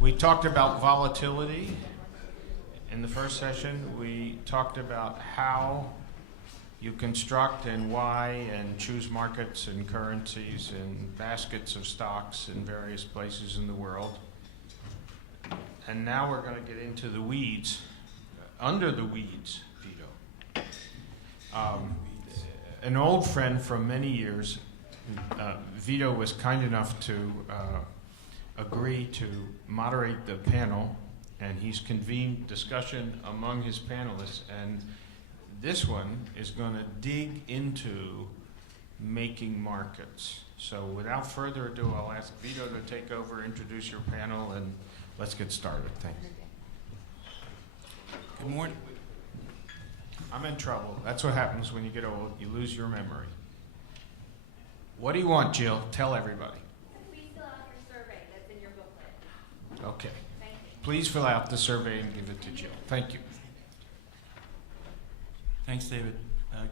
We talked about volatility in the first session. We talked about how you construct and why and choose markets and currencies and baskets of stocks in various places in the world. And now we're going to get into the weeds, under the weeds, Vito. An old friend from many years, Vito was kind enough to agree to moderate the panel, and he's convened discussion among his panelists, and this one is going to dig into making markets. So without further ado, I'll ask Vito to take over, introduce your panel, and let's get started. Thanks. Good morning. I'm in trouble. That's what happens when you get old. You lose your memory. What do you want, Jill? Tell everybody. Please fill out your survey that's in your booklet. Okay. Thank you. Please fill out the survey and give it to Jill. Thank you. Thanks, David.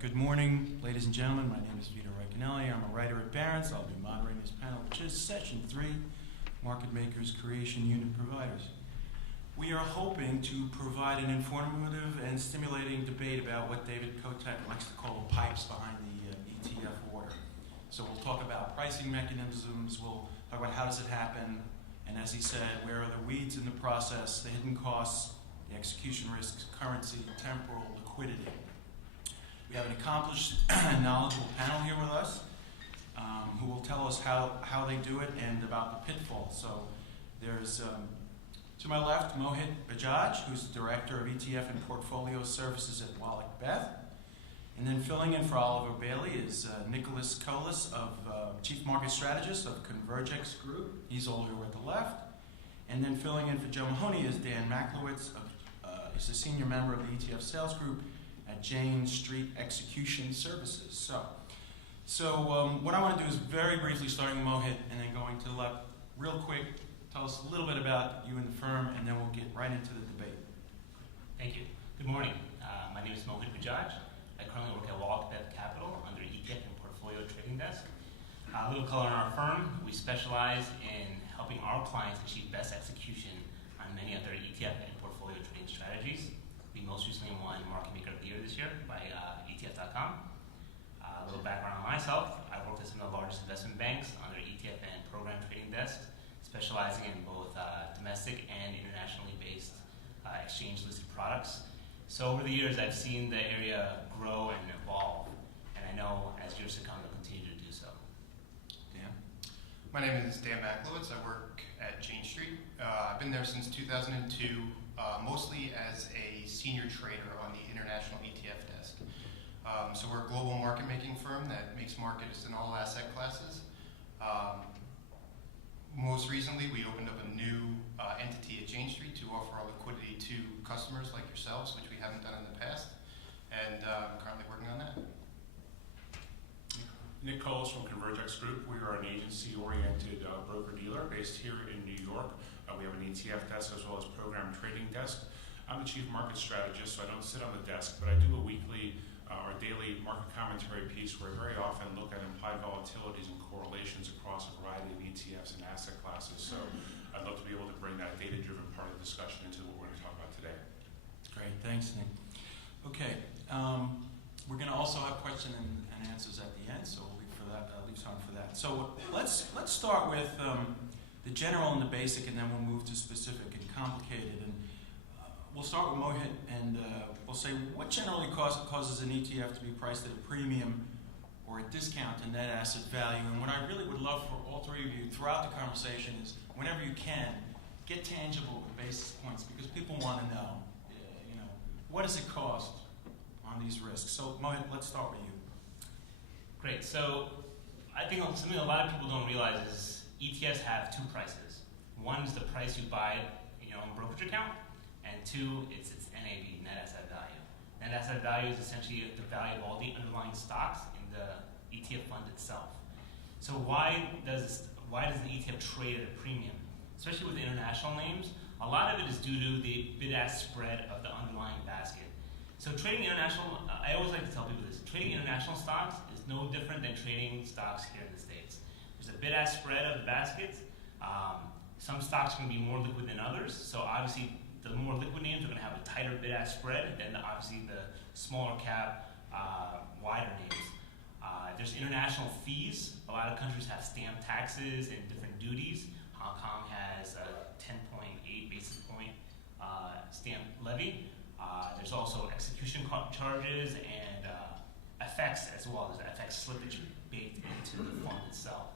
Good morning, ladies and gentlemen. My name is Vito Recanelli. I'm a writer at Barron's. I'll be moderating this panel, which is Session 3, Market Makers, Creation, Unit Providers. We are hoping to provide an informative and stimulating debate about what David Kotek likes to call the pipes behind the ETF order. So we'll talk about pricing mechanisms, we'll talk about how does it happen, and as he said, where are the weeds in the process, the hidden costs, the execution risks, currency, temporal, liquidity. We have an accomplished and knowledgeable panel here with us who will tell us how they do it and about the pitfalls. So there's, to my left, Mohit Bajaj, who's the Director of ETF and Portfolio Services at Wallach Beth. And then filling in for Oliver Bailey is Nicholas Colas, Chief Market Strategist of Convergex Group. He's all over at the left. And then filling in for Joe Mahoney is Dan Maklowitz, he's a senior member of the ETF Sales Group at Jane Street Execution Services. So what I want to do is very briefly, starting with Mohit and then going to the left, real quick, tell us a little bit about you and the firm, and then we'll get right into the debate. Thank you. Good morning. My name is Mohit Bajaj. I currently work at Wallach Beth Capital under ETF and Portfolio Trading Desk. A little color on our firm. We specialize in helping our clients achieve best execution on many of their ETF and portfolio trading strategies. We most recently won Market Maker of the Year this year by ETF.com. A little background on myself. I worked at some of the largest investment banks under ETF and program trading desks, specializing in both domestic and internationally based exchange-listed products. So over the years, I've seen the area grow and evolve, and I know as years to come, it'll continue to do so. Dan? My name is Dan Maklowitz. I work at Jane Street. I've been there since 2002, mostly as a senior trader on the international ETF desk. So we're a global market-making firm that makes markets in all asset classes. Most recently, we opened up a new entity at Jane Street to offer our liquidity to customers like yourselves, which we haven't done in the past, and I'm currently working on that. Nick Coles from Convergex Group. We are an agency-oriented broker-dealer based here in New York. We have an ETF desk as well as program trading desk. I'm the chief market strategist, so I don't sit on the desk, but I do a weekly or daily market commentary piece where I very often look at implied volatilities and correlations across a variety of ETFs and asset classes. So I'd love to be able to bring that data-driven part of the discussion into what we're going to talk about today. Great, thanks, Nick. Okay, we're going to also have question and answers at the end, so we'll leave time for that. So let's start with the general and the basic, and then we'll move to specific and complicated. And we'll start with Mohit, and we'll say what generally causes an ETF to be priced at a premium or a discount to net asset value. And what I really would love for all three of you throughout the conversation is, whenever you can, get tangible with basis points, because people want to know, what does it cost on these risks? So Mohit, let's start with you. Great. So I think something a lot of people don't realize is ETFs have two prices. One is the price you buy in your own brokerage account, and two, it's its NAV, net asset value. Net asset value is essentially the value of all the underlying stocks in the ETF fund itself. So why does the ETF trade at a premium? Especially with international names, a lot of it is due to the bid-ask spread of the underlying basket. So trading international, I always like to tell people this, trading international stocks is no different than trading stocks here in the States. There's a bid-ask spread of the baskets. some stocks are going to be more liquid than others. So obviously, the more liquid names are going to have a tighter bid-ask spread than obviously the smaller cap, wider names. There's international fees. A lot of countries have stamp taxes and different duties. Hong Kong has a 10.8 basis point stamp levy. There's also execution charges and FX as well. There's FX slippage baked into the fund itself.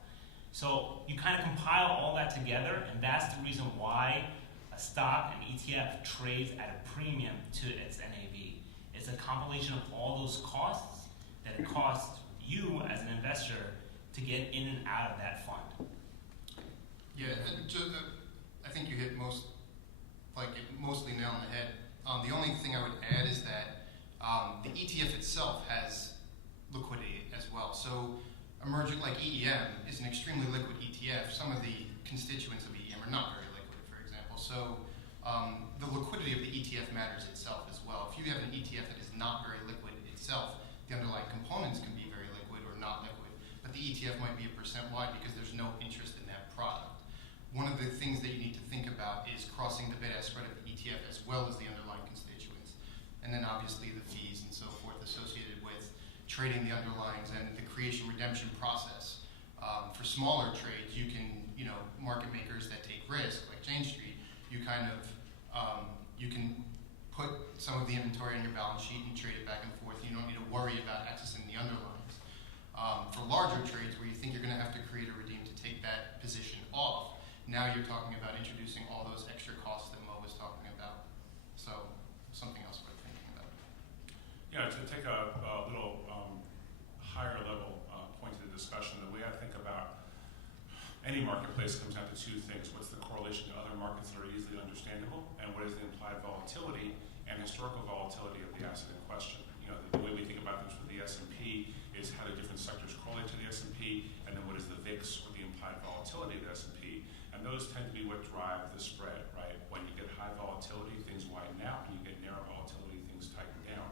So you kind of compile all that together, and that's the reason why a stock, an ETF, trades at a premium to its NAV. It's a compilation of all those costs that it costs you as an investor to get in and out of that fund. Yeah, I think you hit mostly nail on the head. The only thing I would add is that the ETF itself has liquidity as well. So emerging like EEM is an extremely liquid ETF. Some of the constituents of EEM are not very liquid, for example. So the liquidity of the ETF matters itself as well. If you have an ETF that is not very liquid itself, the underlying components can be very liquid or not liquid, but the ETF might be a percent wide because there's no interest in that product. One of the things that you need to think about is crossing the bid-ask spread of the ETF as well as the underlying constituents. And then obviously the fees and so forth associated with trading the underlyings and the creation redemption process. For smaller trades, you can, market makers that take risk, like Jane Street, you kind of, you can put some of the inventory on your balance sheet and trade it back and forth. You don't need to worry about accessing the underlyings. For larger trades where you think you're going to have to create or redeem to take that position off, now you're talking about introducing all those extra costs that Mo was talking about. So something else worth thinking about. Yeah, to take a little higher level point of the discussion, the way I think about any marketplace comes down to two things. What's the correlation to other markets that are easily understandable, and what is the implied volatility and historical volatility of the asset in question? The way we think about this with the S&P is how do different sectors correlate to the S&P, and then what is the VIX or the implied volatility of the S&P? And those tend to be what drive the spread, right? When you get high volatility, things widen out. When you get narrow volatility, things tighten down.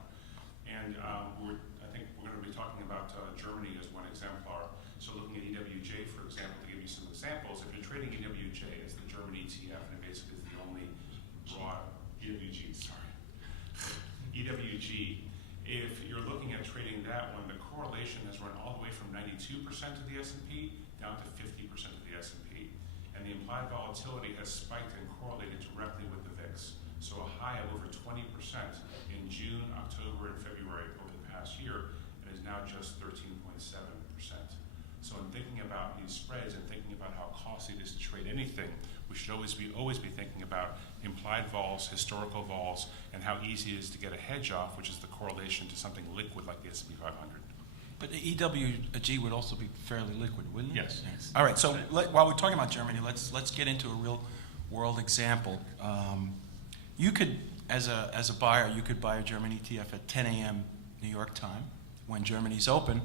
And I think we're going to be talking about Germany as one exemplar. So looking at EWJ, for example, to give you some examples, if you're trading EWJ, it's the German ETF, and it basically is the only broad EWG, EWG. If you're looking at trading that one, the correlation has run all the way from 92% of the S&P down to 50% of the S&P. And the implied volatility has spiked and correlated directly with the VIX. So a high of over 20% in June, October, and February over the past year, and is now just 13.7%. So in thinking about these spreads and thinking about how costly it is to trade anything, we should always be thinking about implied vols, historical vols, and how easy it is to get a hedge off, which is the correlation to something liquid like the S&P 500. But the EWG would also be fairly liquid, wouldn't it? Yes. All right. So while we're talking about Germany, let's get into a real world example. You could, as a buyer, you could buy a German ETF at 10 a.m. New York time when Germany's open,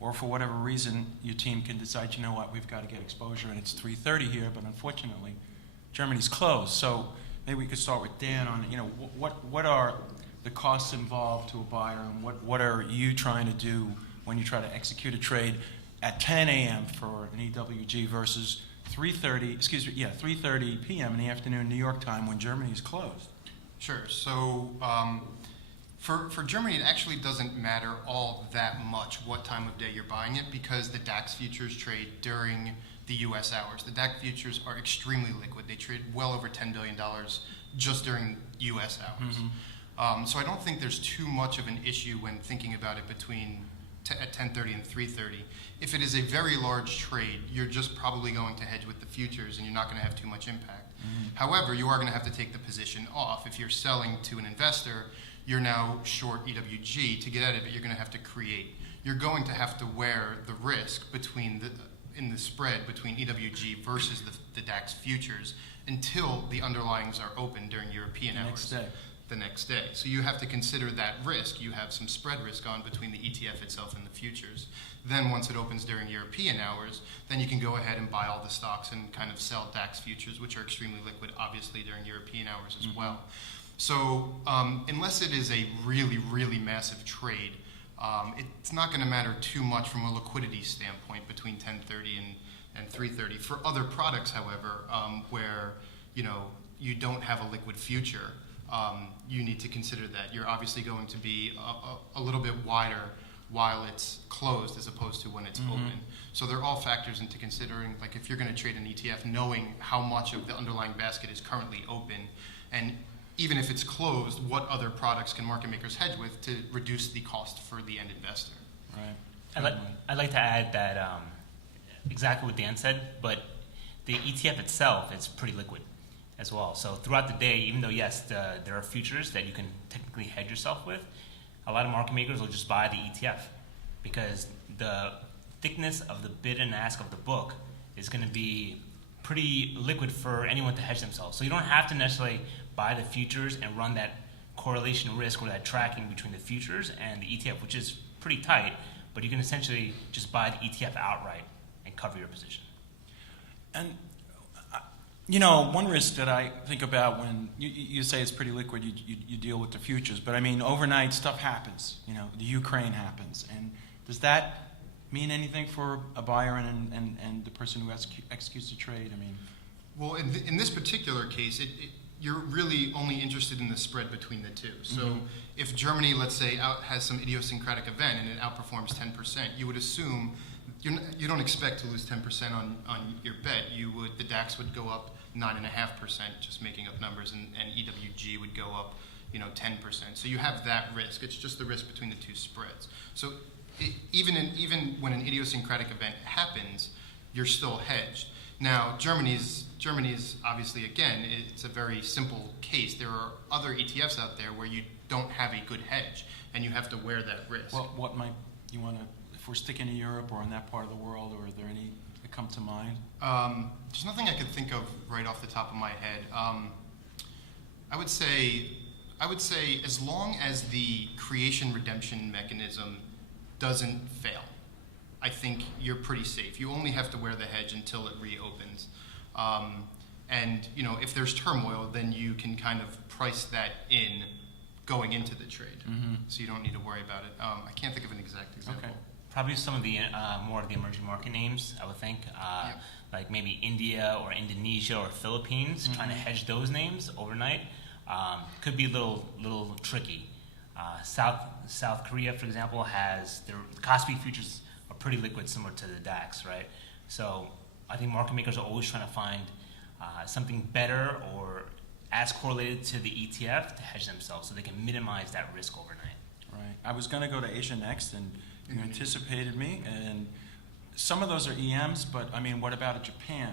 or for whatever reason, your team can decide, you know what, we've got to get exposure, and it's 3:30 here, but unfortunately, Germany's closed. So maybe we could start with Dan on, what are the costs involved to a buyer, and what are you trying to do when you try to execute a trade at 10 a.m. for an EWG versus 3:30 p.m. in the afternoon New York time when Germany's closed? Sure. So for Germany, it actually doesn't matter all that much what time of day you're buying it because the DAX futures trade during the U.S. hours. The DAX futures are extremely liquid. They trade well over $10 billion just during U.S. hours. Mm-hmm. So I don't think there's too much of an issue when thinking about it between at 10:30 and 3:30. If it is a very large trade, you're just probably going to hedge with the futures and you're not going to have too much impact. Mm-hmm. However, you are going to have to take the position off. If you're selling to an investor, you're now short EWG. To get out of it, you're going to have to create. You're going to have to wear the risk in the spread between EWG versus the DAX futures until the underlyings are open during European hours. The next day. So you have to consider that risk. You have some spread risk on between the ETF itself and the futures. Then once it opens during European hours, then you can go ahead and buy all the stocks and kind of sell DAX futures, which are extremely liquid, obviously, during European hours as mm-hmm. well. So unless it is a really, really massive trade, it's not going to matter too much from a liquidity standpoint between 10:30 and and 330. For other products, however, where you don't have a liquid future, you need to consider that you're obviously going to be a little bit wider while it's closed as opposed to when it's open. So they're all factors into considering, like if you're going to trade an ETF, knowing how much of the underlying basket is currently open, and even if it's closed, what other products can market makers hedge with to reduce the cost for the end investor. Right. I'd like to add that exactly what Dan said, but the ETF itself is pretty liquid as well. So throughout the day, even though, yes, there are futures that you can technically hedge yourself with, a lot of market makers will just buy the ETF because the thickness of the bid and ask of the book is going to be pretty liquid for anyone to hedge themselves. So you don't have to necessarily buy the futures and run that correlation risk or that tracking between the futures and the ETF, which is pretty tight, but you can essentially just buy the ETF outright and cover your position. And one risk that I think about when you say it's pretty liquid, you deal with the futures, but I mean, overnight stuff happens. The Ukraine happens, and does that mean anything for a buyer and the person who executes the trade? I mean, well, in this particular case, you're really only interested in the spread between the two. So if Germany, let's say, has some idiosyncratic event and it outperforms 10%, you would assume you don't expect to lose 10% on your bet. The DAX would go up 9.5%, just making up numbers, and EWG would go up 10%. So you have that risk. It's just the risk between the two spreads. So even when an idiosyncratic event happens, you're still hedged. Now, Germany's obviously, again, it's a very simple case. There are other ETFs out there where you don't have a good hedge, and you have to wear that risk. Well, what might you want to, if we're sticking to Europe or in that part of the world, or are there any that come to mind? There's nothing I could think of right off the top of my head. I would say as long as the creation redemption mechanism doesn't fail, I think you're pretty safe. You only have to wear the hedge until it reopens. And if there's turmoil, then you can kind of price that in going into the trade. So you don't need to worry about it. I can't think of an exact example. Okay. Probably some of the more of the emerging market names, I would think, like maybe India or Indonesia or Philippines. Trying to hedge those names overnight could be a little tricky. South Korea, for example, has their Kospi futures are pretty liquid, similar to the DAX, right? So I think market makers are always trying to find something better or as correlated to the ETF to hedge themselves, so they can minimize that risk overnight. Right. I was going to go to Asia next, and you anticipated me, and some of those are EMs, but I mean, what about Japan?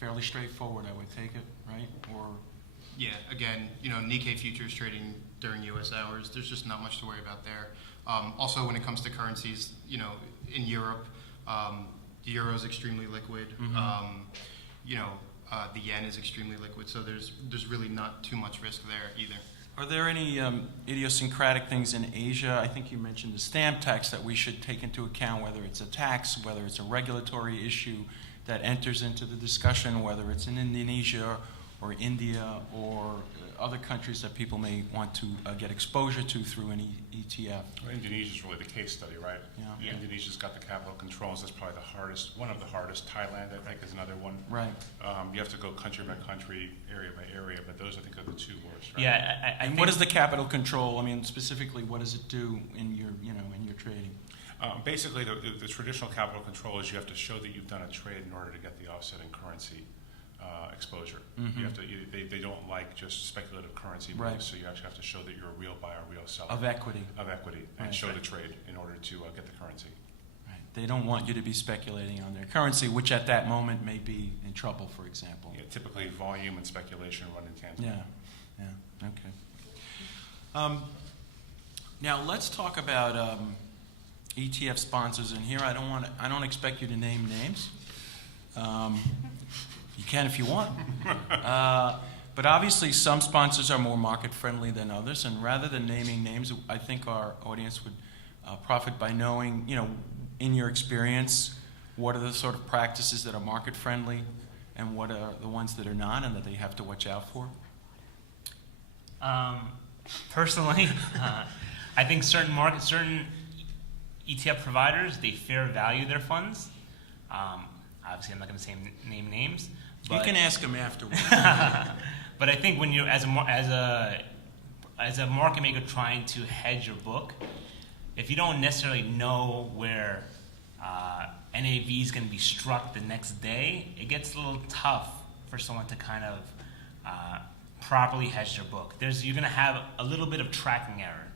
Fairly straightforward, I would take it, right? Or yeah, again, Nikkei futures trading during U.S. hours. There's just not much to worry about there. Also, when it comes to currencies, in Europe, the euro is extremely liquid. The yen is extremely liquid, so there's really not too much risk there either. are there any idiosyncratic things in Asia? I think you mentioned the stamp tax that we should take into account, whether it's a tax, whether it's a regulatory issue that enters into the discussion, whether it's in Indonesia or India or other countries that people may want to get exposure to through an ETF. Well, Indonesia's really the case study, right? Yeah. Indonesia's got the capital controls. That's probably the hardest, one of the hardest. Thailand, I think, is another one. Right. You have to go country by country, area by area, but those, I think, are the two worst, right? Yeah, I And think what is the capital control? I mean, specifically, what does it do in your, in your trading? Basically, the traditional capital control is you have to show that you've done a trade in order to get the offsetting currency exposure. Mhm. You have to. They don't like just speculative currency moves, Right. so you actually have to show that you're a real buyer, a real seller Of equity. of equity, and Right. show the trade in order to get the currency. Right. They don't want you to be speculating on their currency, which at that moment may be in trouble, for example. Yeah, typically, volume and speculation run in tandem. Yeah, okay. Now let's talk about ETF sponsors. And here, I don't expect you to name names. You can if you want. But obviously, some sponsors are more market friendly than others. And rather than naming names, I think our audience would profit by knowing, in your experience, what are the sort of practices that are market friendly, and what are the ones that are not, and that they have to watch out for. Personally, I think certain ETF providers, they fair value their funds. Obviously, I'm not going to say name names. You But can ask him afterwards. but I think when you're as a market maker trying to hedge your book, if you don't necessarily know where NAV is going to be struck the next day, it gets a little tough for someone to kind of properly hedge their book. You're going to have a little bit of tracking error,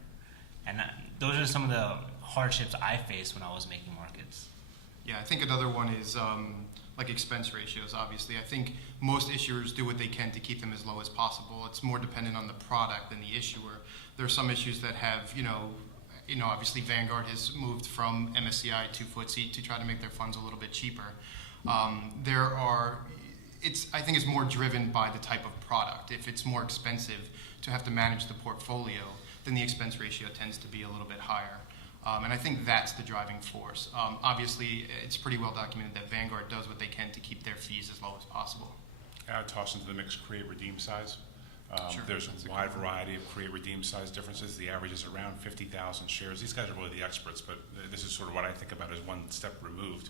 and those are some of the hardships I faced when I was making markets. Yeah, I think another one is like expense ratios, obviously. I think most issuers do what they can to keep them as low as possible. It's more dependent on the product than the issuer. There are some issues that have, obviously Vanguard has moved from MSCI to FTSE to try to make their funds a little bit cheaper. I think it's more driven by the type of product. If it's more expensive to have to manage the portfolio, then the expense ratio tends to be a little bit higher. And I think that's the driving force. Obviously, it's pretty well documented that Vanguard does what they can to keep their fees as low as possible. I would toss into the mix create redeem size. Sure. There's That's a a wide good one. variety of create redeem size differences. The average is around 50,000 shares. These guys are really the experts, but this is sort of what I think about as one step removed.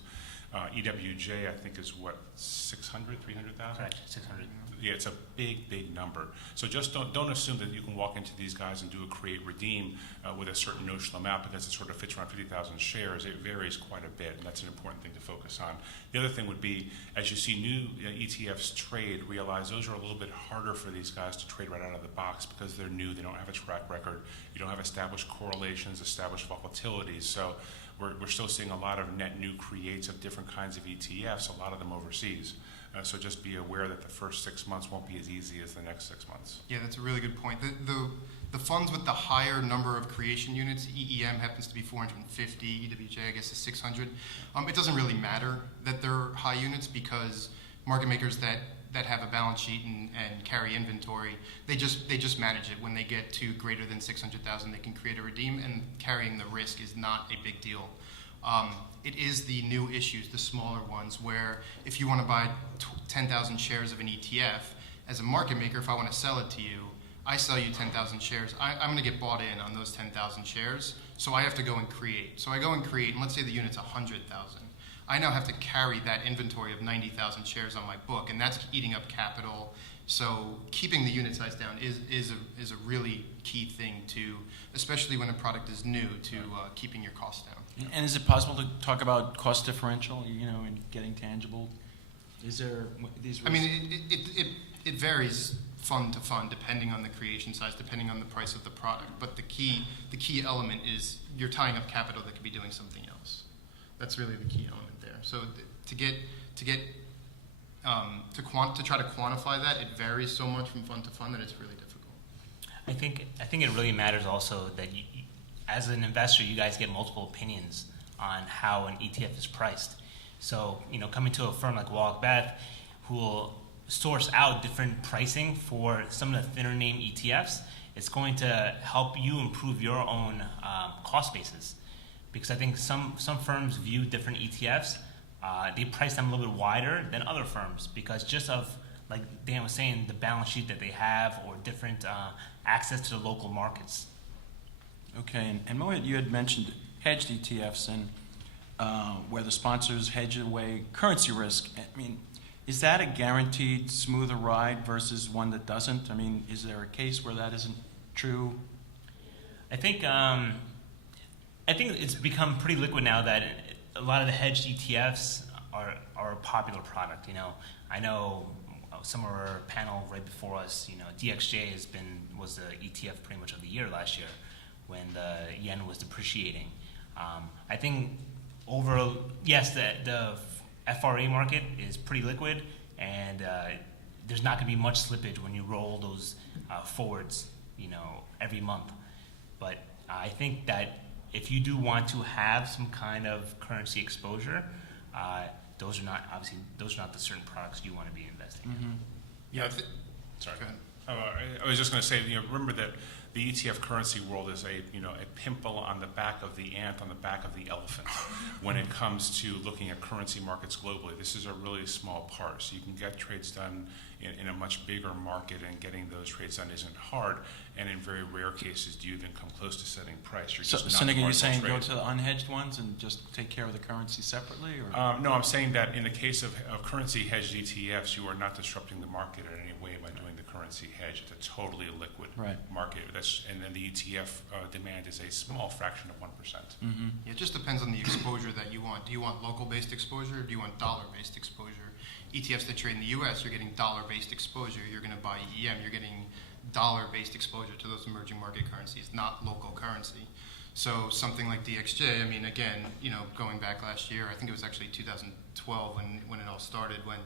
EWJ, I think, is what, 600, 300,000? Correct, 600. Yeah, it's a big, big number. So just don't assume that you can walk into these guys and do a create redeem with a certain notional amount because it sort of fits around 50,000 shares. It varies quite a bit, and that's an important thing to focus on. The other thing would be, as you see new ETFs trade, realize those are a little bit harder for these guys to trade right out of the box because they're new. They don't have a track record. You don't have established correlations, established volatilities. So we're still seeing a lot of net new creates of different kinds of ETFs, a lot of them overseas. So just be aware that the first 6 months won't be as easy as the next 6 months. Yeah, that's a really good point. The funds with the higher number of creation units, EEM happens to be 450, EWJ I guess is 600. It doesn't really matter that they're high units because market makers that have a balance sheet and carry inventory, they just manage it. When they get to greater than 600,000, they can create a redeem, and carrying the risk is not a big deal. It is the new issues, the smaller ones, where if you want to buy 10,000 shares of an ETF, as a market maker, if I want to sell it to you, I sell you 10,000 shares. I'm going to get bought in on those 10,000 shares, so I have to go and create. So I go and create, and let's say the unit's 100,000. I now have to carry that inventory of 90,000 shares on my book, and that's eating up capital. So keeping the unit size down is a really key thing to, especially when a product is new, to keeping your costs down. And is it possible to talk about cost differential, and getting tangible? Is there these risks? I mean, it varies fund to fund depending on the creation size, depending on the price of the product. But the key element is you're tying up capital that could be doing something else. That's really the key element there. So to try to quantify that, it varies so much from fund to fund that it's really difficult. I think it really matters also that you, as an investor, you guys get multiple opinions on how an ETF is priced. So, coming to a firm like Wallach Beth, who will source out different pricing for some of the thinner name ETFs, it's going to help you improve your own cost basis. Because I think some firms view different ETFs, they price them a little bit wider than other firms because just of, like Dan was saying, the balance sheet that they have or different access to the local markets. Okay, and Mohit, you had mentioned hedged ETFs and where the sponsors hedge away currency risk. I mean, is that a guaranteed smoother ride versus one that doesn't? I mean, is there a case where that isn't true? I think it's become pretty liquid now that a lot of the hedged ETFs are a popular product. I know some of our panel right before us, DXJ was the ETF pretty much of the year last year when the yen was depreciating. I think yes, the FRA market is pretty liquid, and there's not going to be much slippage when you roll those forwards, every month. But I think that if you do want to have some kind of currency exposure, those are not the certain products you want to be investing in. Mm-hmm. Yeah. Sorry. Go ahead. I was just going to say, remember that the ETF currency world is a pimple on the back of the ant, on the back of the elephant, when it comes to looking at currency markets globally. This is a really small part, so you can get trades done in a much bigger market, and getting those trades done isn't hard. And in very rare cases, do you even come close to setting price? You're just So not Nick, are you marginal saying go trade. to the unhedged ones and just take care of the currency separately? Or? No, I'm saying that in the case of currency hedged ETFs, you are not disrupting the market in any way by doing the currency hedge. It's a totally liquid market. And then the ETF demand is a small fraction of 1%. Mm-hmm. It just depends on the exposure that you want. Do you want local-based exposure, or do you want dollar-based exposure? ETFs that trade in the U.S., you're getting dollar-based exposure. You're going to buy EM, you're getting dollar-based exposure to those emerging market currencies, not local currency. So something like DXJ, I mean, again, going back last year, I think it was actually 2012 when it all started, when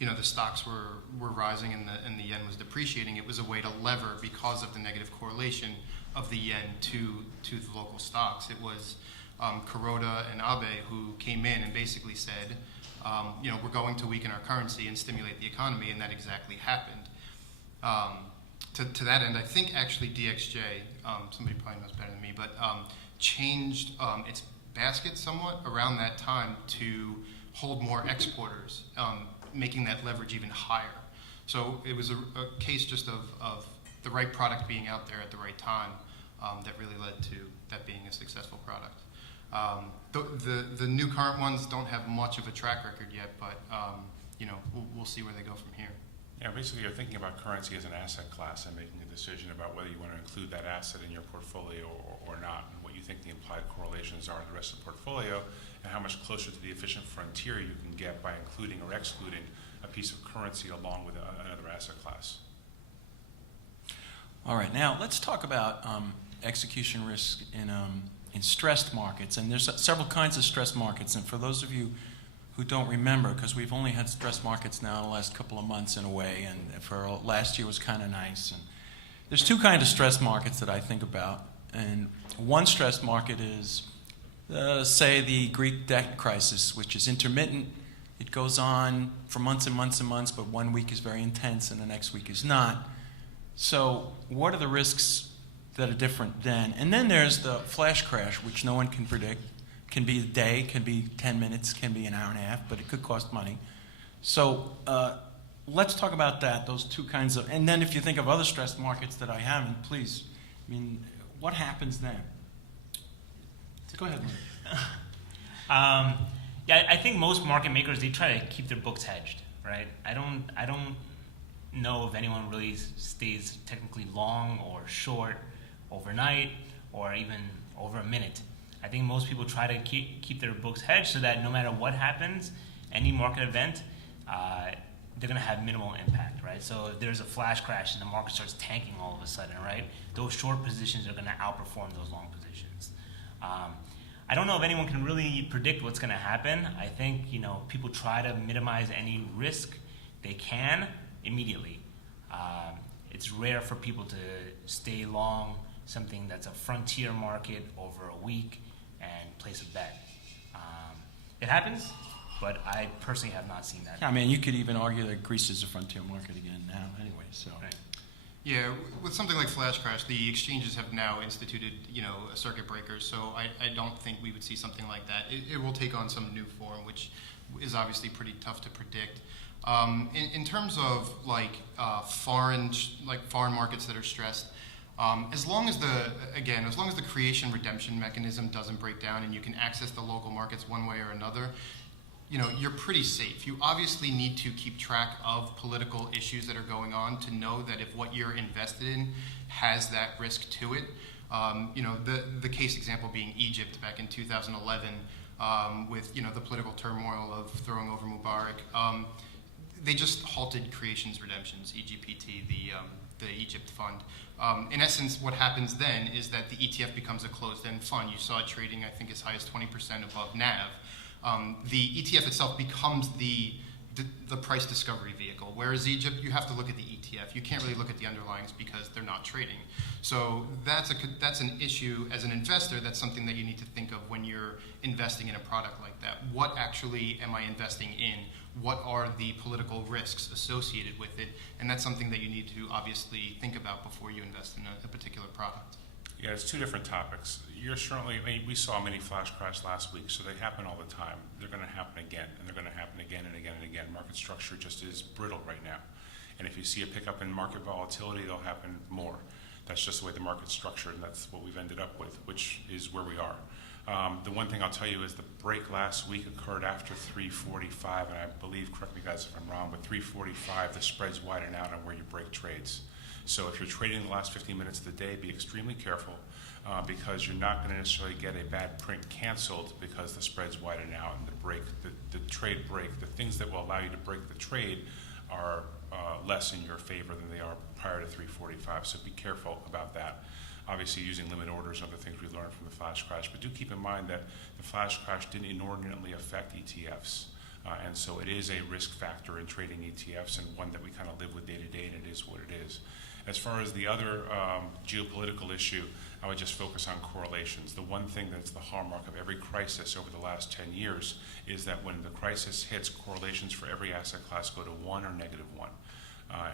the stocks were rising and the yen was depreciating. It was a way to lever, because of the negative correlation of the yen to the local stocks. It was Kuroda and Abe who came in and basically said, we're going to weaken our currency and stimulate the economy, and that exactly happened. To that end, I think actually DXJ, somebody probably knows better than me, but changed its basket somewhat around that time to hold more exporters, making that leverage even higher. So it was a case just of the right product being out there at the right time that really led to that being a successful product. The new current ones don't have much of a track record yet, but we'll see where they go from here. Yeah, basically you're thinking about currency as an asset class and making a decision about whether you want to include that asset in your portfolio or not, and what you think the implied correlations are to the rest of the portfolio, and how much closer to the efficient frontier you can get by including or excluding a piece of currency along with another asset class. All right, now let's talk about execution risk in stressed markets. And there's several kinds of stressed markets. And for those of you who don't remember, because we've only had stressed markets now the last couple of months in a way, and for last year was kind of nice. And there's two kinds of stressed markets that I think about. And one stressed market is, say, the Greek debt crisis, which is intermittent. It goes on for months and months and months, but one week is very intense and the next week is not. So what are the risks that are different then? And then there's the flash crash, which no one can predict. Can be a day, can be 10 minutes, can be an hour and a half, but it could cost money. So let's talk about that, those two kinds of, and then if you think of other stressed markets that I haven't, please, what happens then? Go ahead. Yeah, I think most market makers, they try to keep their books hedged, right? I don't know if anyone really stays technically long or short overnight or even over a minute. I think most people try to keep their books hedged so that no matter what happens, any market event, they're going to have minimal impact, right? So if there's a flash crash and the market starts tanking all of a sudden, right, those short positions are going to outperform those long positions. I don't know if anyone can really predict what's going to happen. I think people try to minimize any risk they can immediately. It's rare for people to stay long something that's a frontier market over a week and place a bet. It happens, but I personally have not seen that. Yeah, you could even argue that Greece is a frontier market again now anyway, so. Right. Yeah, with something like flash crash, the exchanges have now instituted, a circuit breaker. So I don't think we would see something like that. It will take on some new form, which is obviously pretty tough to predict. In terms of foreign markets that are stressed, as long as the creation redemption mechanism doesn't break down and you can access the local markets one way or another, you're pretty safe. You obviously need to keep track of political issues that are going on to know that if what you're invested in has that risk to it. The case example being Egypt back in 2011 with the political turmoil of throwing over Mubarak. They just halted creations redemptions, EGPT, the Egypt fund. In essence, what happens then is that the ETF becomes a closed-end fund. You saw it trading, I think, as high as 20% above NAV. The ETF itself becomes the price discovery vehicle, whereas Egypt, you have to look at the ETF. You can't really look at the underlyings because they're not trading. So that's an issue as an investor. That's something that you need to think of when you're investing in a product like that. What actually am I investing in? what are the political risks associated with it, and that's something that you need to obviously think about before you invest in a particular product. Yeah, it's two different topics. You're certainly, I mean, we saw many flash crashes last week, so they happen all the time. They're going to happen again, and they're going to happen again and again and again. Market structure just is brittle right now. And if you see a pickup in market volatility, they'll happen more. That's just the way the market's structured, and that's what we've ended up with, which is where we are. The one thing I'll tell you is the break last week occurred after 345, and I believe, correct me guys if I'm wrong, but 345, the spreads widen out on where you break trades. So if you're trading the last 15 minutes of the day, be extremely careful because you're not going to necessarily get a bad print canceled because the spreads widen out and the trade break. The things that will allow you to break the trade are less in your favor than they are prior to 345. So be careful about that. Obviously, using limit orders and other things we learned from the flash crash. But do keep in mind that the flash crash didn't inordinately affect ETFs. And so it is a risk factor in trading ETFs and one that we kind of live with day to day, and it is what it is. As far as the other geopolitical issue, I would just focus on correlations. The one thing that's the hallmark of every crisis over the last 10 years is that when the crisis hits, correlations for every asset class go to 1 or -1.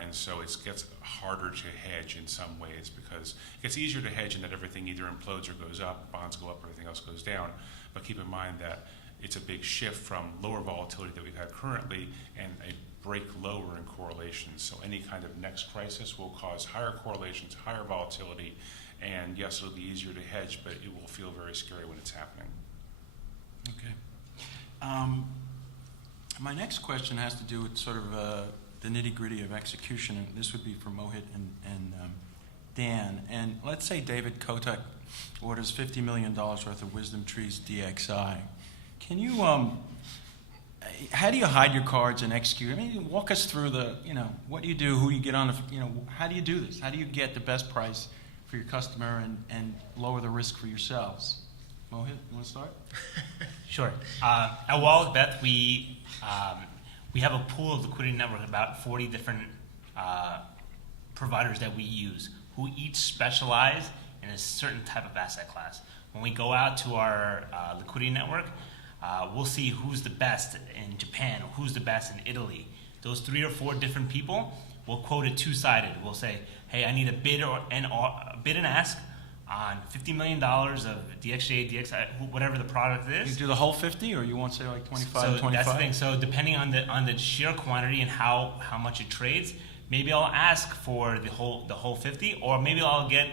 And so it gets harder to hedge in some ways because it gets easier to hedge in that everything either implodes or goes up, bonds go up, everything else goes down. But keep in mind that it's a big shift from lower volatility that we've had currently and a break lower in correlations. So any kind of next crisis will cause higher correlations, higher volatility, and yes, it'll be easier to hedge, but it will feel very scary when it's happening. Okay. My next question has to do with sort of the nitty-gritty of execution, and this would be for Mohit and Dan. And let's say David Kotak orders $50 million worth of Wisdom Tree's DXI. Can you, how do you hide your cards and execute? I mean, walk us through what do you do, who you get on, how do you do this? How do you get the best price for your customer and lower the risk for yourselves? Mohit, you want to start? Sure. At WalletBeth, we have a pool of liquidity network of about 40 different providers that we use who each specialize in a certain type of asset class. When we go out to our liquidity network, we'll see who's the best in Japan or who's the best in Italy. Those 3 or 4 different people will quote it two-sided. We'll say, hey, I need a bid and ask on $50 million of DXJ, DXI, whatever the product is. You do the whole 50, or you want to say like 25, so 25? That's the thing. So depending on the sheer quantity and how much it trades, maybe I'll ask for the whole 50, or maybe I'll get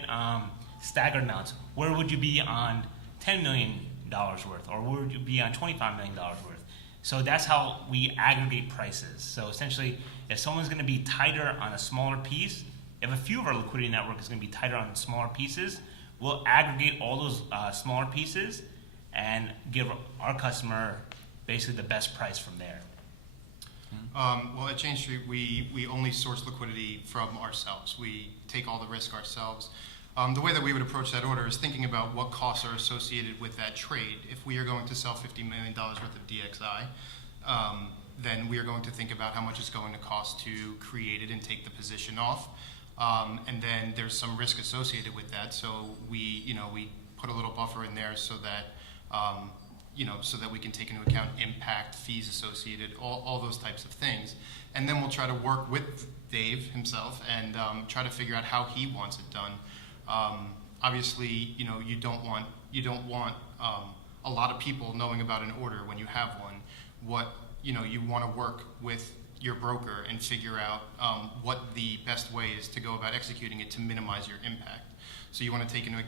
staggered amounts. Where would you be on $10 million worth, or where would you be on $25 million worth? So that's how we aggregate prices. So essentially, if someone's going to be tighter on a smaller piece, if a few of our liquidity network is going to be tighter on smaller pieces, we'll aggregate all those smaller pieces and give our customer basically the best price from there. Well, at Jane Street, we only source liquidity from ourselves. We take all the risk ourselves. The way that we would approach that order is thinking about what costs are associated with that trade. If we are going to sell $50 million worth of DXI, then we are going to think about how much it's going to cost to create it and take the position off. And then there's some risk associated with that. So we put a little buffer in there so that so that we can take into account impact, fees associated, all those types of things. And then we'll try to work with Dave himself and try to figure out how he wants it done. Obviously, you don't want a lot of people knowing about an order when you have one. You want to work with your broker and figure out what the best way is to go about executing it to minimize your impact. So you want to take into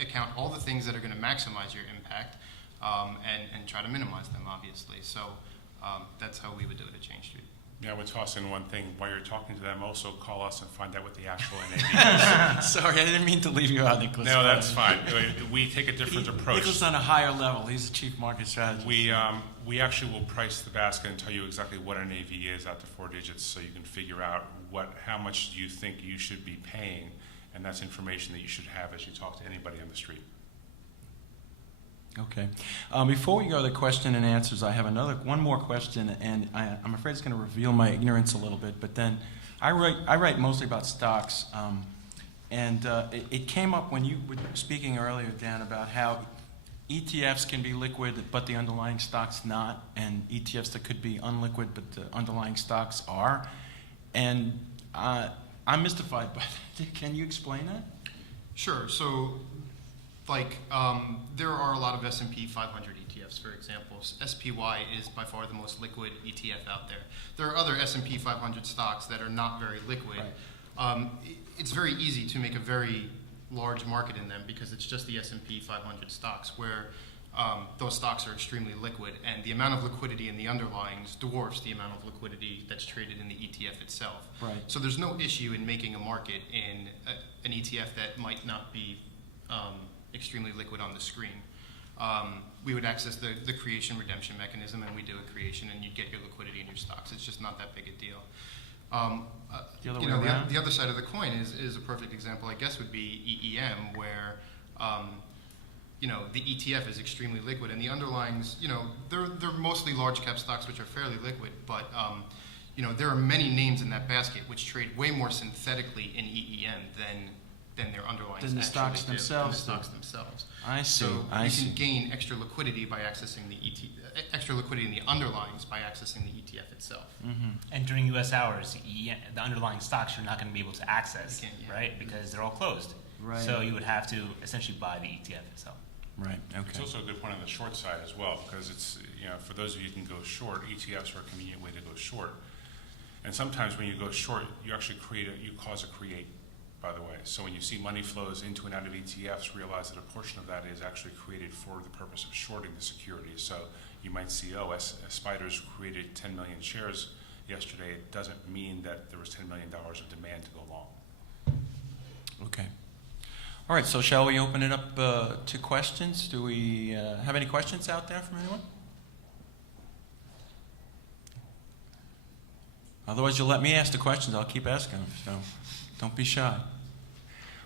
account all the things that are going to maximize your impact and try to minimize them, obviously. So that's how we would do it at Jane Street. Yeah, I would toss in one thing. While you're talking to them, also call us and find out what the actual NAV is. Sorry, I didn't mean to leave you out, Nicholas. No, that's fine. We take a different approach. Nicholas on a higher level. He's the chief market strategist. We actually will price the basket and tell you exactly what our NAV is out to 4 digits, so you can figure out how much you think you should be paying, and that's information that you should have as you talk to anybody on the street. Okay. Before we go to the question and answers, I have one more question, and I'm afraid it's going to reveal my ignorance a little bit. But then, I write mostly about stocks, and it came up when you were speaking earlier, Dan, about how ETFs can be liquid, but the underlying stock's not, and ETFs that could be unliquid, but the underlying stocks are. And I'm mystified by that. Can you explain that? Sure. So, there are a lot of S&P 500 ETFs, for example. SPY is by far the most liquid ETF out there. There are other S&P 500 stocks that are not very liquid. Right. It's very easy to make a very large market in them because it's just the S&P 500 stocks where those stocks are extremely liquid, and the amount of liquidity in the underlyings dwarfs the amount of liquidity that's traded in the ETF itself. Right. So there's no issue in making a market in an ETF that might not be extremely liquid on the screen. We would access the creation redemption mechanism, and we do a creation, and you'd get your liquidity in your stocks. It's just not that big a deal. The other way around? The other side of the coin is a perfect example, I guess, would be EEM, where the ETF is extremely liquid, and the underlyings, they're mostly large cap stocks which are fairly liquid, but there are many names in that basket which trade way more synthetically in EEM than their underlyings Than the actually stocks do, themselves than the stocks themselves. I see. So I you see. can gain extra liquidity by accessing extra liquidity in the underlyings by accessing the ETF itself. Mm-hmm. And during U.S. hours, the underlying stocks you're not going to be able to access, You can't, yeah. right? Because they're all closed. Right. So you would have to essentially buy the ETF itself. Right. It's Okay. also a good point on the short side as well, because it's, for those of you who can go short, ETFs are a convenient way to go short. And sometimes when you go short, you actually you cause a create, by the way. So when you see money flows into and out of ETFs, realize that a portion of that is actually created for the purpose of shorting the security. So you might see, Spiders created 10 million shares yesterday. It doesn't mean that there was $10 million of demand to go long. Okay. All right, so shall we open it up to questions? Do we have any questions out there from anyone? Otherwise, you'll let me ask the questions. I'll keep asking them, so don't be shy.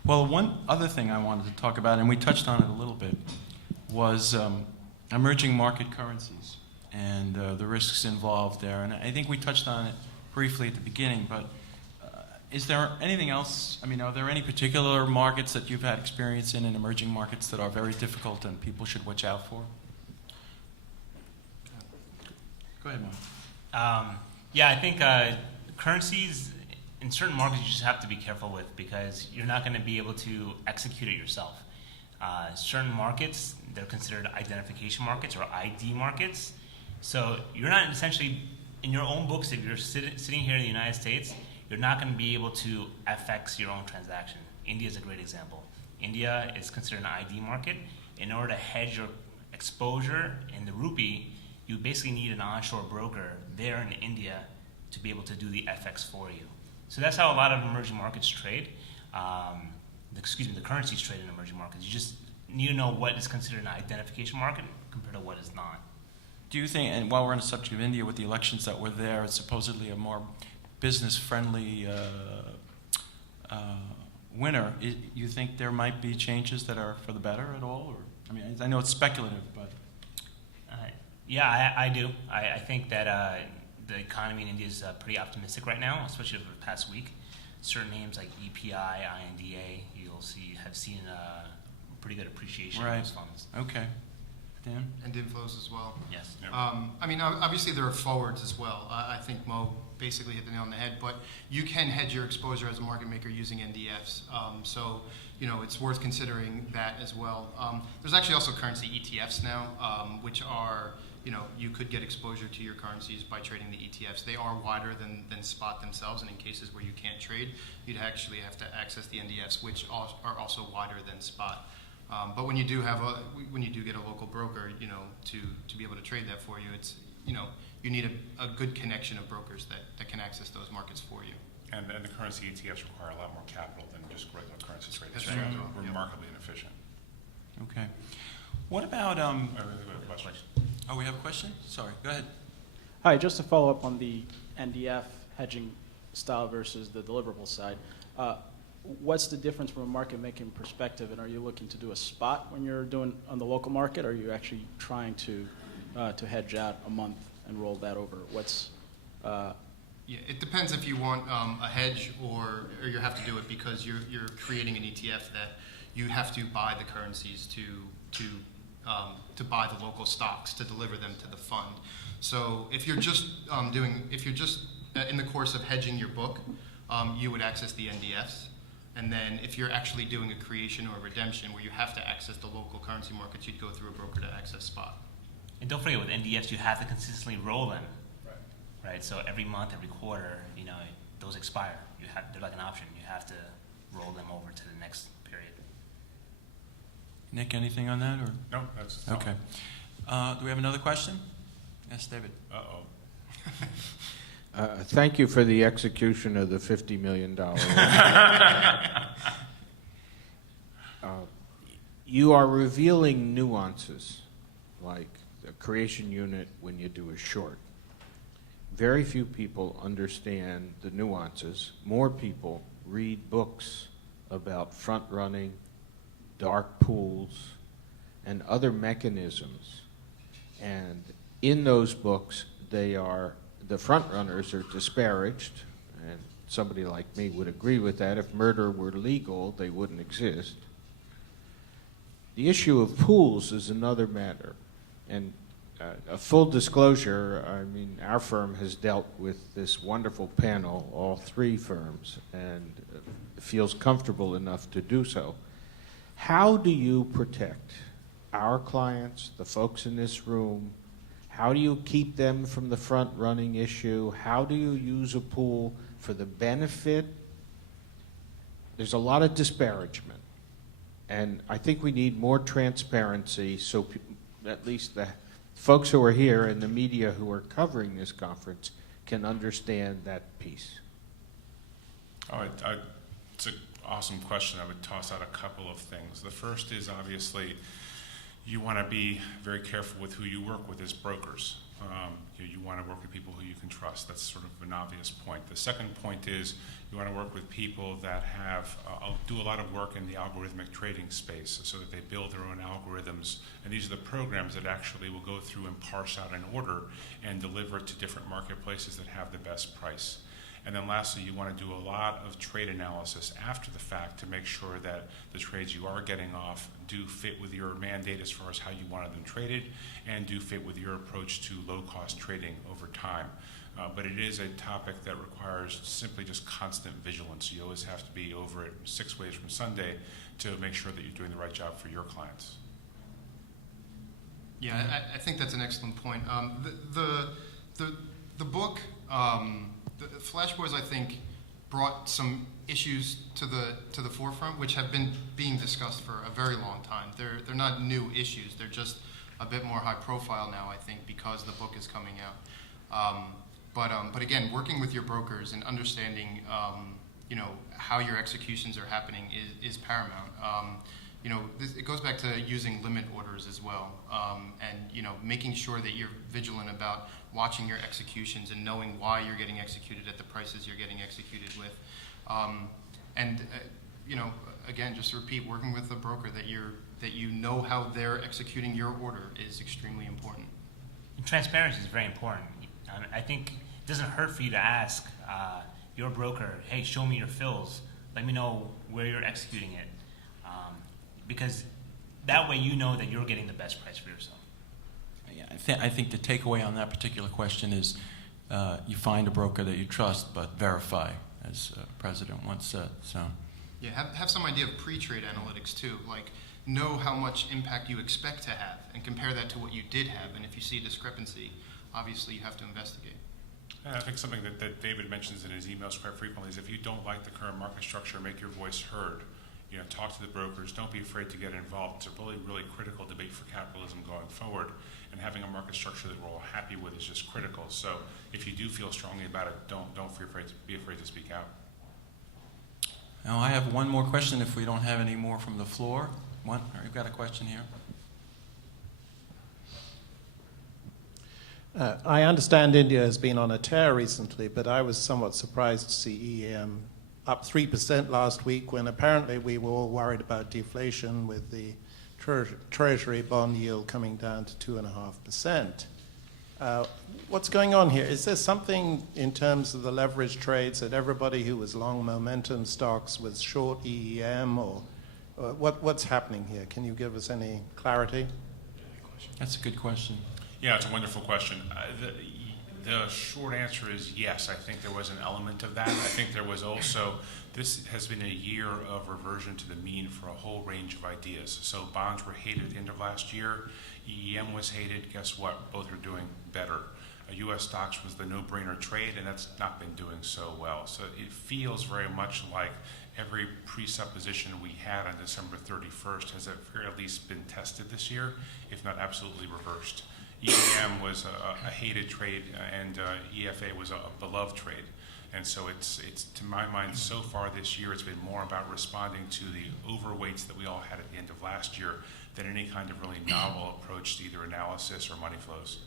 Well, one other thing I wanted to talk about, and we touched on it a little bit, was emerging market currencies and the risks involved there. And I think we touched on it briefly at the beginning, but is there anything else? I mean, are there any particular markets that you've had experience in emerging markets that are very difficult and people should watch out for? Go ahead, Mark. Yeah, I think currencies in certain markets you just have to be careful with because you're not going to be able to execute it yourself. Certain markets, they're considered identification markets or ID markets. So you're not essentially, in your own books, if you're sitting here in the United States, you're not going to be able to FX your own transaction. India is a great example. India is considered an ID market. In order to hedge your exposure in the rupee, you basically need an onshore broker there in India to be able to do the FX for you. So that's how a lot of emerging markets trade. The currencies trade in emerging markets. You just need to know what is considered an identification market compared to what is not. Do you think, and while we're on the subject of India, with the elections that were there, it's supposedly a more business-friendly winner, you think there might be changes that are for the better at all? Or, I mean, I know it's speculative, but... Yeah, I do. I think that the economy in India is pretty optimistic right now, especially over the past week. Certain names like EPI, INDA, have seen pretty good appreciation Right. of those funds. Okay. Dan? And inflows as well. Yes. Obviously there are forwards as well. I think Mo basically hit the nail on the head, but you can hedge your exposure as a market maker using NDFs. So it's worth considering that as well. There's actually also currency ETFs now, which are, you could get exposure to your currencies by trading the ETFs. They are wider than spot themselves, and in cases where you can't trade, you'd actually have to access the NDFs, which are also wider than spot. But when you do get a local broker, to be able to trade that for you, it's you need a good connection of brokers that can access those markets for you. And the currency ETFs require a lot more capital than just regular currency trade. That's It's right. remarkably inefficient. Okay. What about... I really have a question. Oh, we have a question? Sorry, go ahead. Hi, just to follow up on the NDF hedging style versus the deliverable side. What's the difference from a market making perspective, and are you looking to do a spot when you're doing on the local market, or are you actually trying to hedge out a month and roll that over? Yeah, it depends if you want a hedge or you have to do it because you're creating an ETF that you have to buy the currencies to to buy the local stocks to deliver them to the fund. So if you're just in the course of hedging your book, you would access the NDFs. And then if you're actually doing a creation or a redemption where you have to access the local currency markets, you'd go through a broker to access spot. And don't forget with NDFs, you have to consistently roll them, right? So every month, every quarter, those expire. They're like an option. You have to roll them over to the next period. Nick, anything on that? Or? No, that's Okay. Do we have another question? Yes, David. Thank you for the execution of the $50 million. You are revealing nuances, like the creation unit when you do a short. Very few people understand the nuances. More people read books about front-running, dark pools, and other mechanisms. And in those books, the front runners are disparaged, and somebody like me would agree with that. If murder were legal, they wouldn't exist. The issue of pools is another matter. And a full disclosure, our firm has dealt with this wonderful panel, all three firms, and feels comfortable enough to do so. How do you protect our clients, the folks in this room? How do you keep them from the front-running issue? How do you use a pool for the benefit? There's a lot of disparagement. And I think we need more transparency so at least the folks who are here and the media who are covering this conference can understand that piece. It's an awesome question. I would toss out a couple of things. The first is obviously you want to be very careful with who you work with as brokers. You want to work with people who you can trust. That's sort of an obvious point. The second point is you want to work with people that do a lot of work in the algorithmic trading space so that they build their own algorithms. And these are the programs that actually will go through and parse out an order and deliver it to different marketplaces that have the best price. And then lastly, you want to do a lot of trade analysis after the fact to make sure that the trades you are getting off do fit with your mandate as far as how you wanted them traded and do fit with your approach to low-cost trading over time. But it is a topic that requires simply just constant vigilance. You always have to be over it 6 ways from Sunday to make sure that you're doing the right job for your clients. Yeah, I think that's an excellent point. The book, the Flash Boys, I think, brought some issues to the forefront, which have been being discussed for a very long time. They're not new issues. They're just a bit more high profile now, I think, because the book is coming out. But again, working with your brokers and understanding, how your executions are happening is paramount. It goes back to using limit orders as well, and making sure that you're vigilant about watching your executions and knowing why you're getting executed at the prices you're getting executed with. Again, just to repeat, working with a broker that you know how they're executing your order is extremely important. And transparency is very important. I think it doesn't hurt for you to ask your broker, hey, show me your fills. Let me know where you're executing it. Because that way you know that you're getting the best price for yourself. Yeah, I think the takeaway on that particular question is you find a broker that you trust, but verify, as President once said. So, yeah, have some idea of pre-trade analytics too. Like, know how much impact you expect to have, and compare that to what you did have. And if you see a discrepancy, obviously you have to investigate. And I think something that David mentions in his emails quite frequently is if you don't like the current market structure, make your voice heard. Talk to the brokers. Don't be afraid to get involved. It's a really, really critical debate for capitalism going forward, and having a market structure that we're all happy with is just critical. So, if you do feel strongly about it, don't be afraid to speak out. Now, I have one more question. If we don't have any more from the floor, we've got a question here. I understand India has been on a tear recently, but I was somewhat surprised to see EM up 3% last week when apparently we were all worried about deflation with the Treasury bond yield coming down to 2.5%. What's going on here? Is there something in terms of the leverage trades that everybody who was long momentum stocks was short EM, or what's happening here? Can you give us any clarity? question. That's a good question. Yeah, it's a wonderful question. The short answer is yes. I think there was an element of that. I think there was also, this has been a year of reversion to the mean for a whole range of ideas. So bonds were hated at the end of last year. EEM was hated. Guess what? Both are doing better. U.S. stocks was the no-brainer trade, and that's not been doing so well. So it feels very much like every presupposition we had on December 31st has at very least been tested this year, if not absolutely reversed. EEM was a hated trade, and EFA was a beloved trade. And so it's to my mind, so far this year, it's been more about responding to the overweights that we all had at the end of last year than any kind of really novel approach to either analysis or money flows.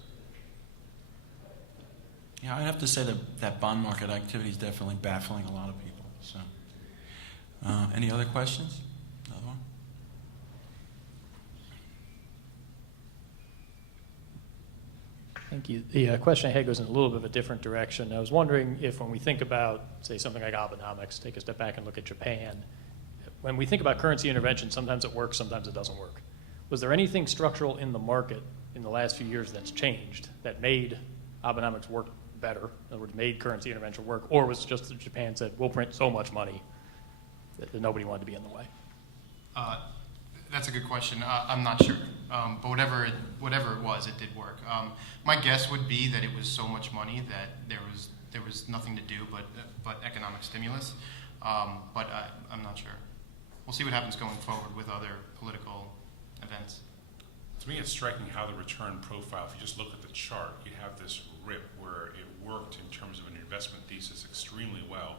Yeah, I'd have to say that bond market activity is definitely baffling a lot of people. So, any other questions? Another one? Thank you. The question I had goes in a little bit of a different direction. I was wondering if when we think about, say, something like Abenomics, take a step back and look at Japan, when we think about currency intervention, sometimes it works, sometimes it doesn't work. Was there anything structural in the market in the last few years that's changed that made Abenomics work better, in other words, made currency intervention work, or was it just that Japan said, we'll print so much money that nobody wanted to be in the way? That's a good question. I'm not sure, but whatever it was, it did work. My guess would be that it was so much money that there was nothing to do but economic stimulus. But I'm not sure. We'll see what happens going forward with other political events. To me, it's striking how the return profile, if you just look at the chart, you have this rip where it worked in terms of an investment thesis extremely well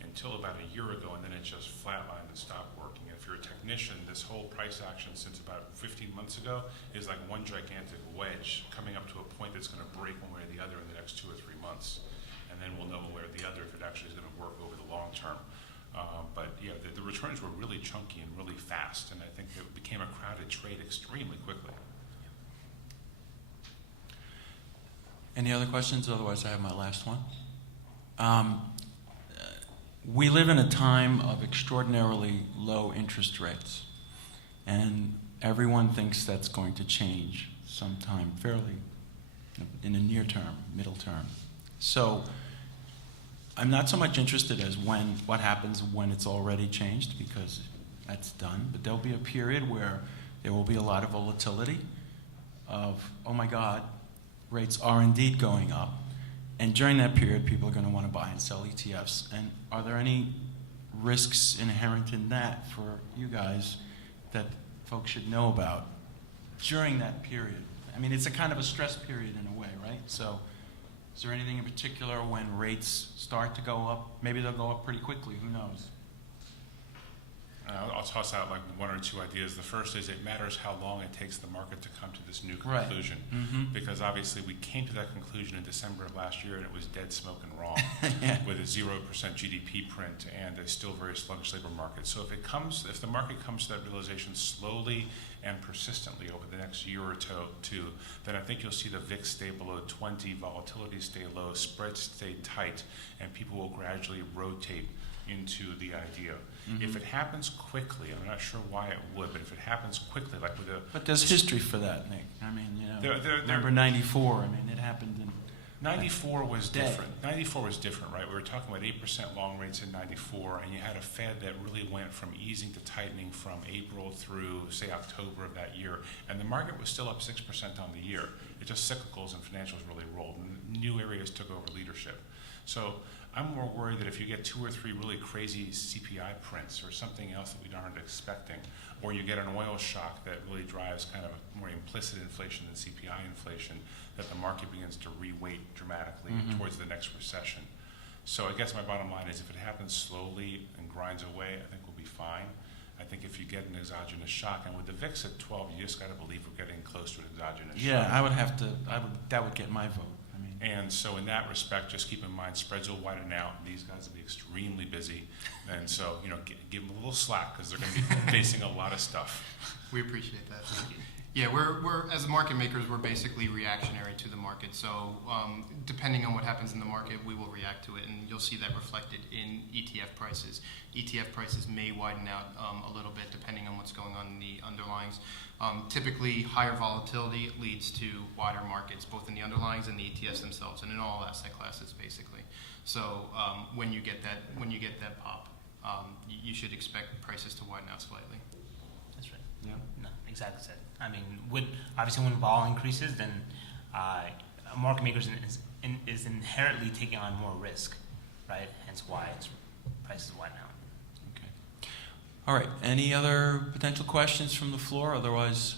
until about a year ago, and then it just flatlined and stopped working. And if you're a technician, this whole price action since about 15 months ago is like one gigantic wedge coming up to a point that's going to break one way or the other in the next 2 or 3 months. And then we'll know one way or the other if it actually is going to work over the long term. But yeah, the returns were really chunky and really fast, and I think it became a crowded trade extremely quickly. Any other questions? Otherwise, I have my last one. We live in a time of extraordinarily low interest rates, and everyone thinks that's going to change sometime fairly in the near term, middle term. So I'm not so much interested as what happens when it's already changed, because that's done, but there'll be a period where there will be a lot of volatility of, oh my God, rates are indeed going up. And during that period, people are going to want to buy and sell ETFs. And are there any risks inherent in that for you guys that folks should know about during that period? I mean, it's a kind of a stress period in a way, right? So is there anything in particular when rates start to go up? Maybe they'll go up pretty quickly. Who knows? I'll toss out like one or two ideas. The first is it matters how long it takes the market to come to this new conclusion. Right. Mm-hmm. Because obviously we came to that conclusion in December of last year and it was dead smoking wrong Yeah. with a 0% GDP print and a still very sluggish labor market. So if the market comes to that realization slowly and persistently over the next year or two, then I think you'll see the VIX stay below 20, volatility stay low, spreads stay tight, and people will gradually rotate into the idea. Mm-hmm. If it happens quickly, I'm not sure why it would, but if it happens quickly, like with a... But there's history for that, Nick. I mean, you know, There- remember 94? I mean, it happened in... 94 was Dead. different. 94 was different, right? We were talking about 8% long rates in 94, and you had a Fed that really went from easing to tightening from April through, say, October of that year, and the market was still up 6% on the year. It just cyclicals and financials really rolled, and new areas took over leadership. So I'm more worried that if you get 2 or 3 really crazy CPI prints or something else that we aren't expecting, or you get an oil shock that really drives kind of a more implicit inflation than CPI inflation, that the market begins to reweight dramatically towards the next recession. So I guess my bottom line is if it happens slowly and grinds away, I think we'll be fine. I think if you get an exogenous shock, and with the VIX at 12, you just got to believe we're getting close to an exogenous shock. Yeah, that would get my vote. I mean, And so in that respect, just keep in mind, spreads will widen out. These guys will be extremely busy. And so, give them a little slack because they're going to be facing a lot of stuff. We appreciate that. Yeah, we're as market makers, we're basically reactionary to the market. So depending on what happens in the market, we will react to it, and you'll see that reflected in ETF prices. ETF prices may widen out a little bit depending on what's going on in the underlyings. Typically, higher volatility leads to wider markets, both in the underlyings and the ETFs themselves, and in all asset classes, basically. So when you get that pop, you should expect prices to widen out slightly. That's right. Yeah. No, exactly said. I mean, obviously when vol increases, then a market maker is inherently taking on more risk, right? Hence why prices widen out. Okay. All right. Any other potential questions from the floor? Otherwise,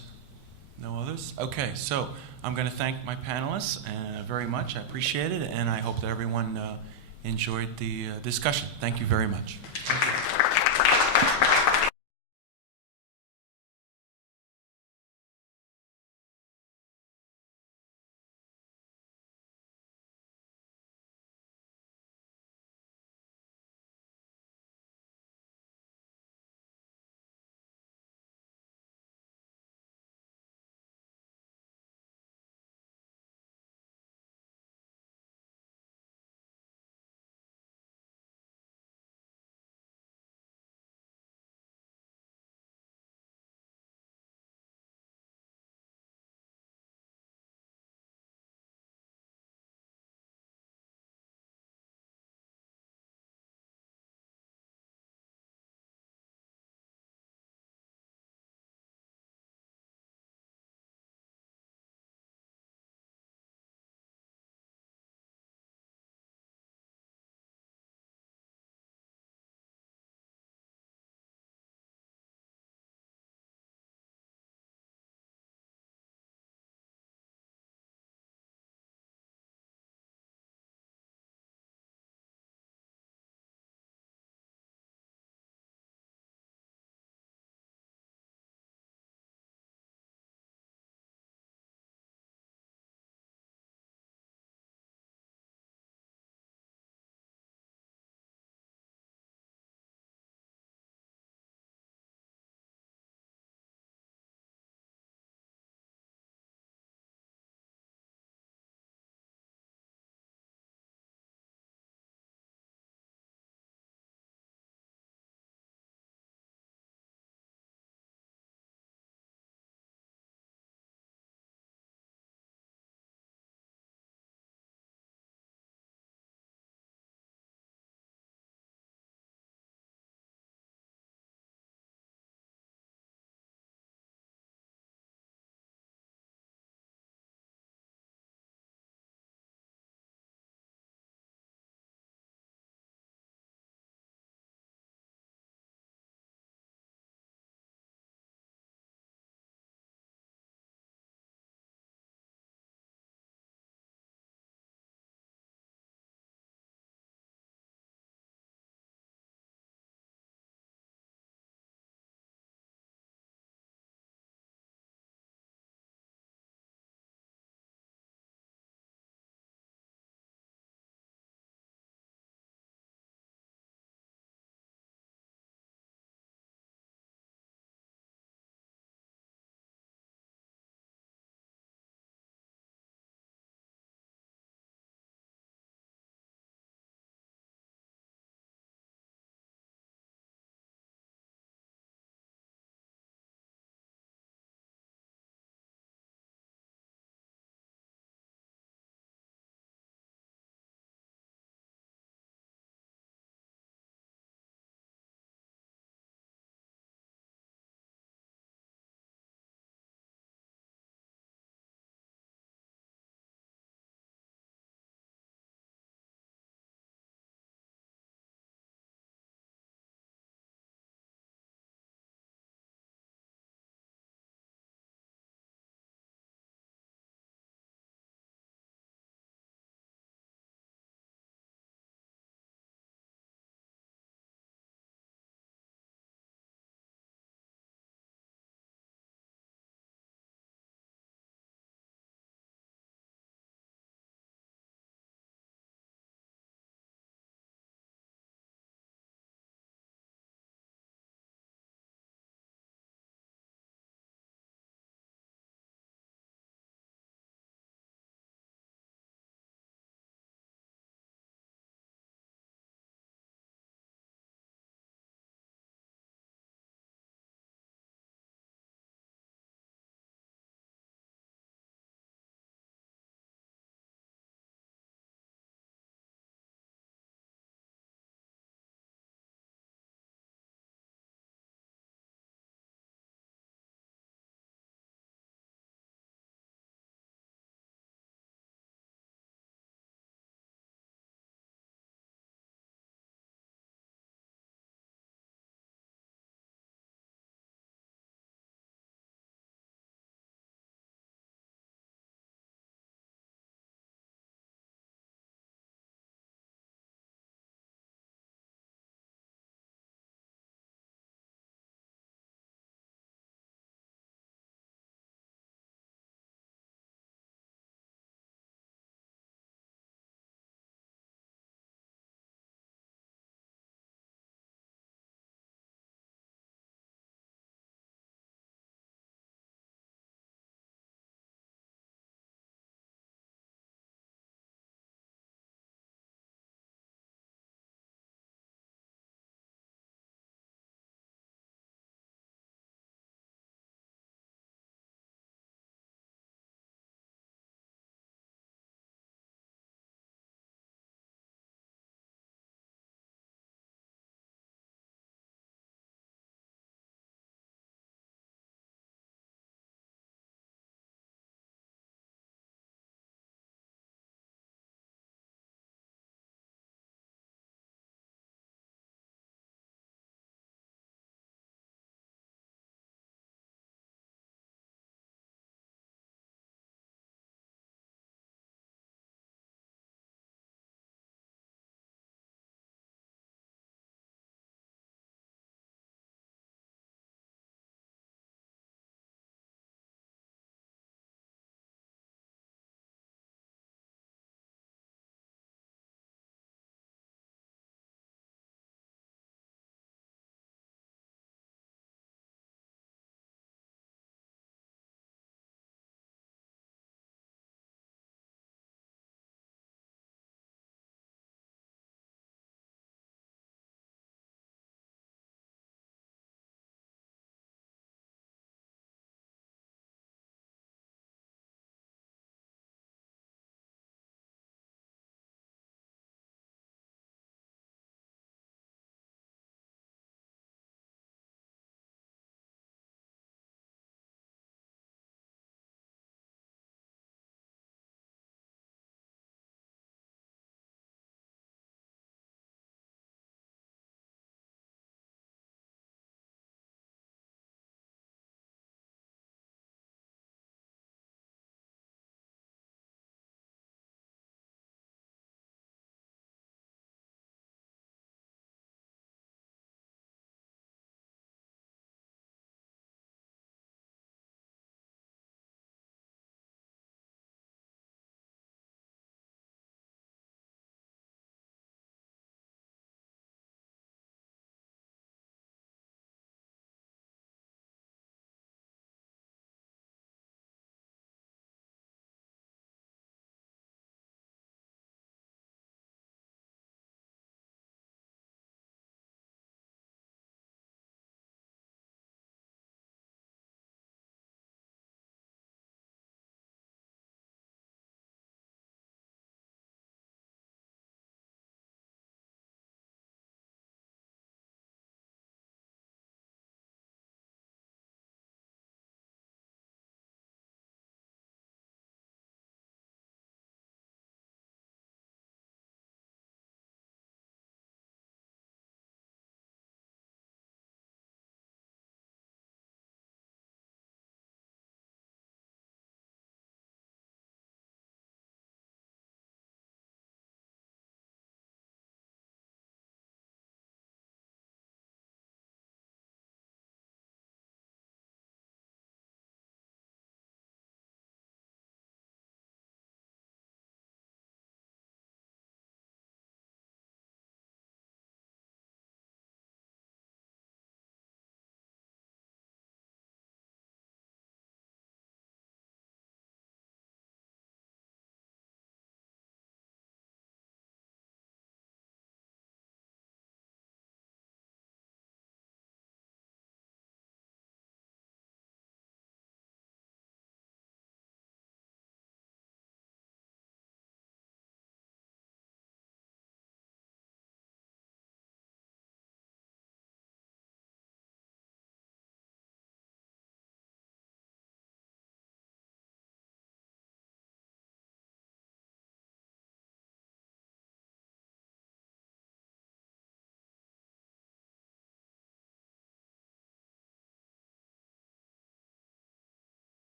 no others? Okay. So I'm going to thank my panelists very much. I appreciate it, and I hope that everyone enjoyed the discussion. Thank you very much. Thank you.